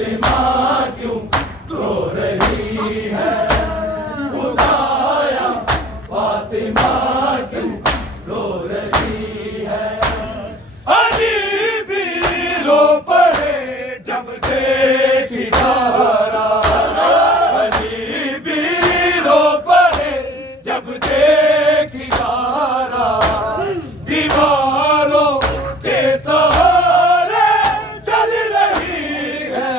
फातिमा क्यों रो रही है, खुदाया फातिमा क्यों रो रही है। अली भी रो पड़े जब देखी ज़हरा, अली भी रो पड़े जब देखी ज़हरा। दीवारों के सहारे चल रही है,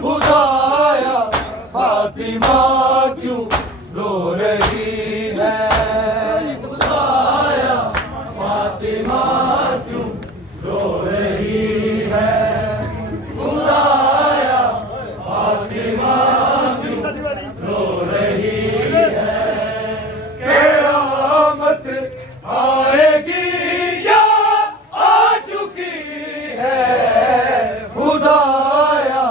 खुदाया फातिमा क्यों रो रही है, खुदाया फातिमा क्यों रो रही है, खुदाया फातिमा क्यों रो रही है। क़यामत आएगी या आ चुकी है, खुदाया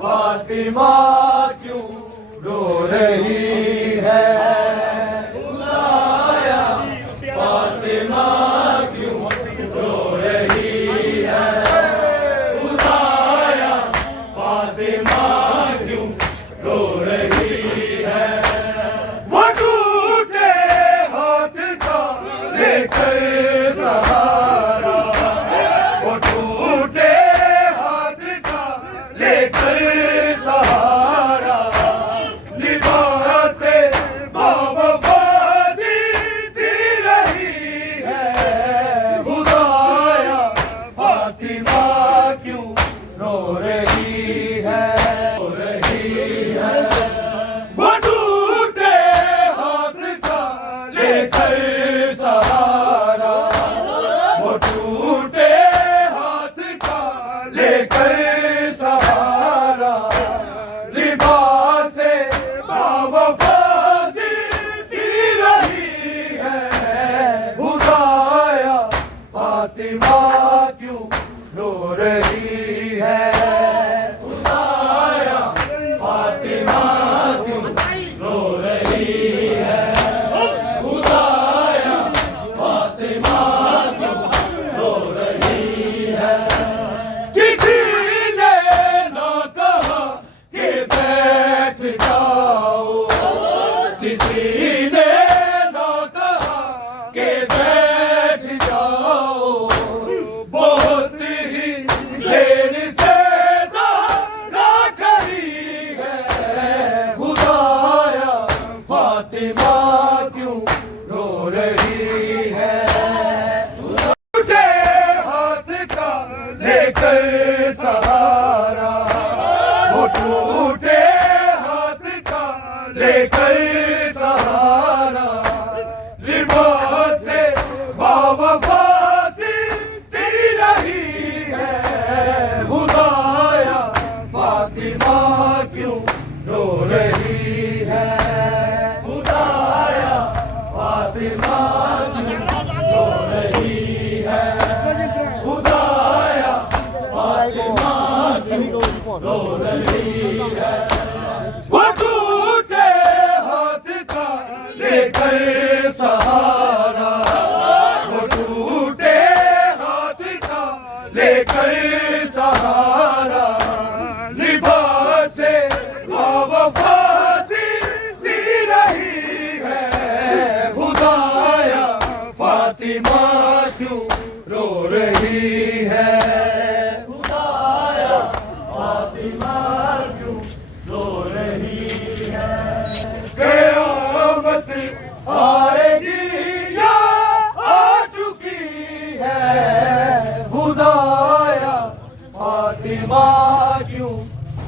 फातिमा क्यों रो रही है, खुदाया फातिमा क्यों रो रही है, खुदाया फातिमा क्यों रो रही है। वो टूटे हाथ का लेकर सहारा, वो टूटे हाथ का लेकर सहारा। लिबासे बावफाजी दी रही है, खुदाया फातिमा क्यों रो रही है, रो रही है। वो टूटे हाथ का लेकर सहारा, वो टूटे हाथ का लेकर सहारा। लिबासे बावफाजी दी रही है, खुदाया फातिमा क्यों रो रही है, खुदाया फातिमा क्यों रो रही है, खुदाया फातिमा क्यों रो रही है। किसी ने ना कहा कि बैठ जाओ, किसी ने ना कहा कि बैठ जाओ। बहुत ही देर से ज़हरा खड़ी है, खुदाया फातिमा क्यों रो रही है, उठे हाथ का लेकर सहारा, वो टूटे हाथ का लेकर सहारा। लिबासे बावफाजी दी रही है, खुदाया फातिमा क्यों रो रही है, खुदाया फातिमा क्यों रो रही है, खुदाया फातिमा क्यों रो रही है। वो टूटे हाथ का लेकर सहारा, वो टूटे हाथ का लेकर सहारा। लिबासे बावफाजी दी रही है, खुदाया फातिमा क्यों रो रही है, खुदाया फातिमा क्यों रो रही है। क़यामत आएगी या आ चुकी है, खुदाया फातिमा क्यों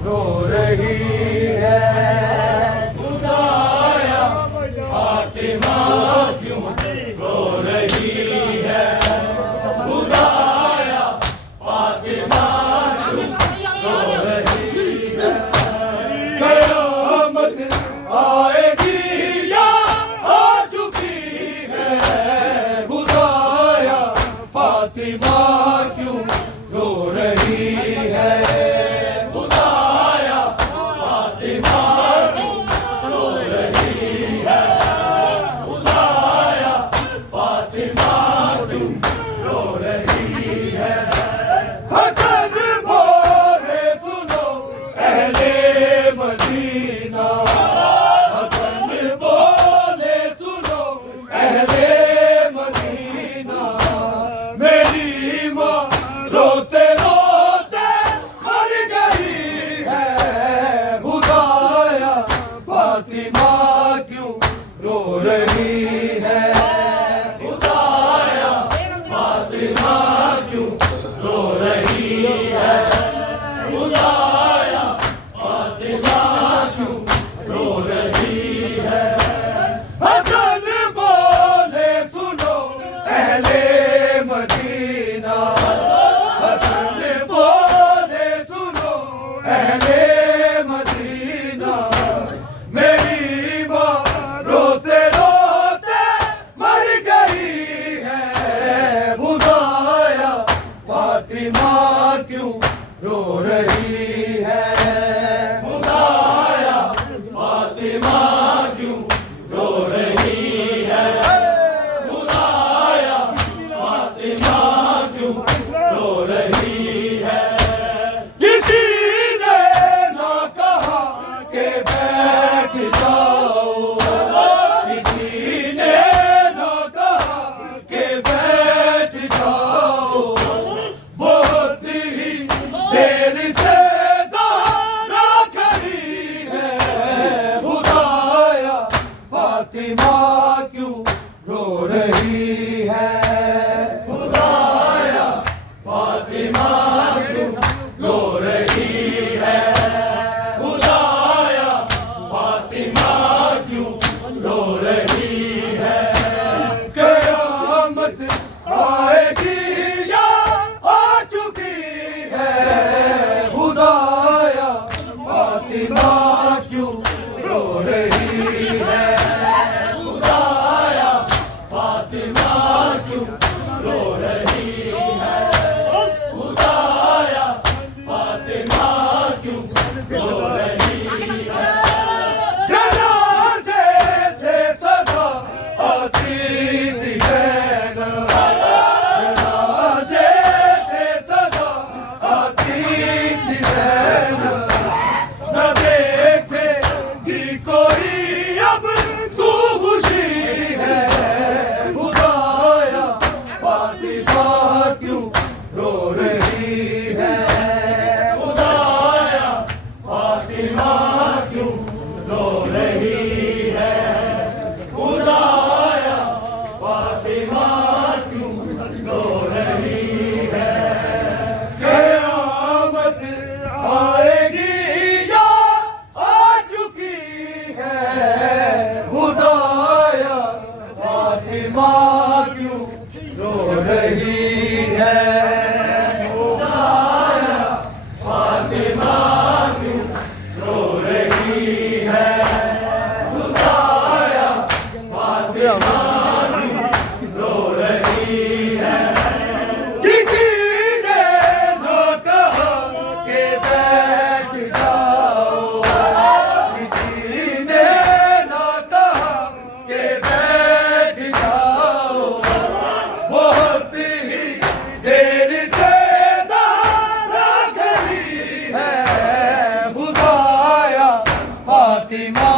रो रही है, खुदाया फातिमा क्यों रो रही है, खुदाया फातिमा क्यों रो रही है। क़यामत आएगी या आ चुकी है, खुदाया फातिमा क्यों रो रही है, खुदाया फातिमा क्यों रो रही है, खुदाया फातिमा क्यों रो रही है। हसन बोल रो रही है। खुदाया फातिमा क्यों रो रही है। खुदाया फातिमा क्यों रो रही है। किसी ने ना कहा कि बैठ जाओ, किसी ने ना कहा कि बैठ जाओ। बहुत ही देर से ज़हरा खड़ी है। खुदाया फातिमा क्यों रो रही है। खुदाया फातिमा क्यों रो रही है। खुदाया फातिमा क्यों रो रही है। क़यामत आएगी या आ चुकी है। खुदाया फातिमा क्यों रो रही है। खुदाया फातिमा क्यों रो रही है। खुदाया फातिमा क्यों रो रही है। जनाज़े से सदा आती थी ज़ैनब, जनाज़े से सदा आती थी ज़ैनब। न देखेगी कोई अब तू खुशी है। खुदाया फातिमा क्यों रो रही है। खुदाया फातिमा क्यों रो रही है। खुदाया फातिमा क्यों रो रही है। क़यामत आएगी या आ चुकी है। खुदाया फातिमा क्यों रो रही है। खुदाया फातिमा क्यों रो रही है। खुदाया फातिमा क्यों रो रही है। किसी ने ना कहा कि बैठ जाओ, किसी ने ना कहा कि बैठ जाओ। बहुत ही देर से ज़हरा खड़ी है। खुदाया फातिमा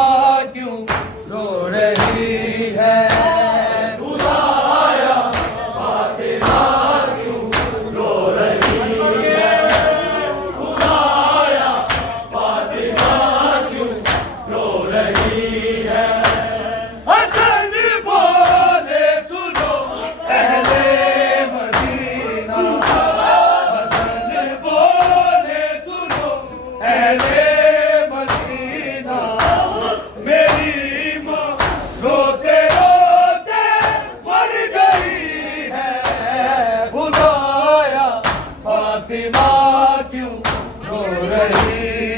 क्यों रो रही है। खुदाया फातिमा क्यों रो रही है। खुदाया फातिमा क्यों रो रही है। हसन बोले सुनो अहले मदीना, हसन बोले सुनो अहले मदीना। मेरी माँ रोते रोते मर गई है। खुदाया फातिमा क्यों रो रही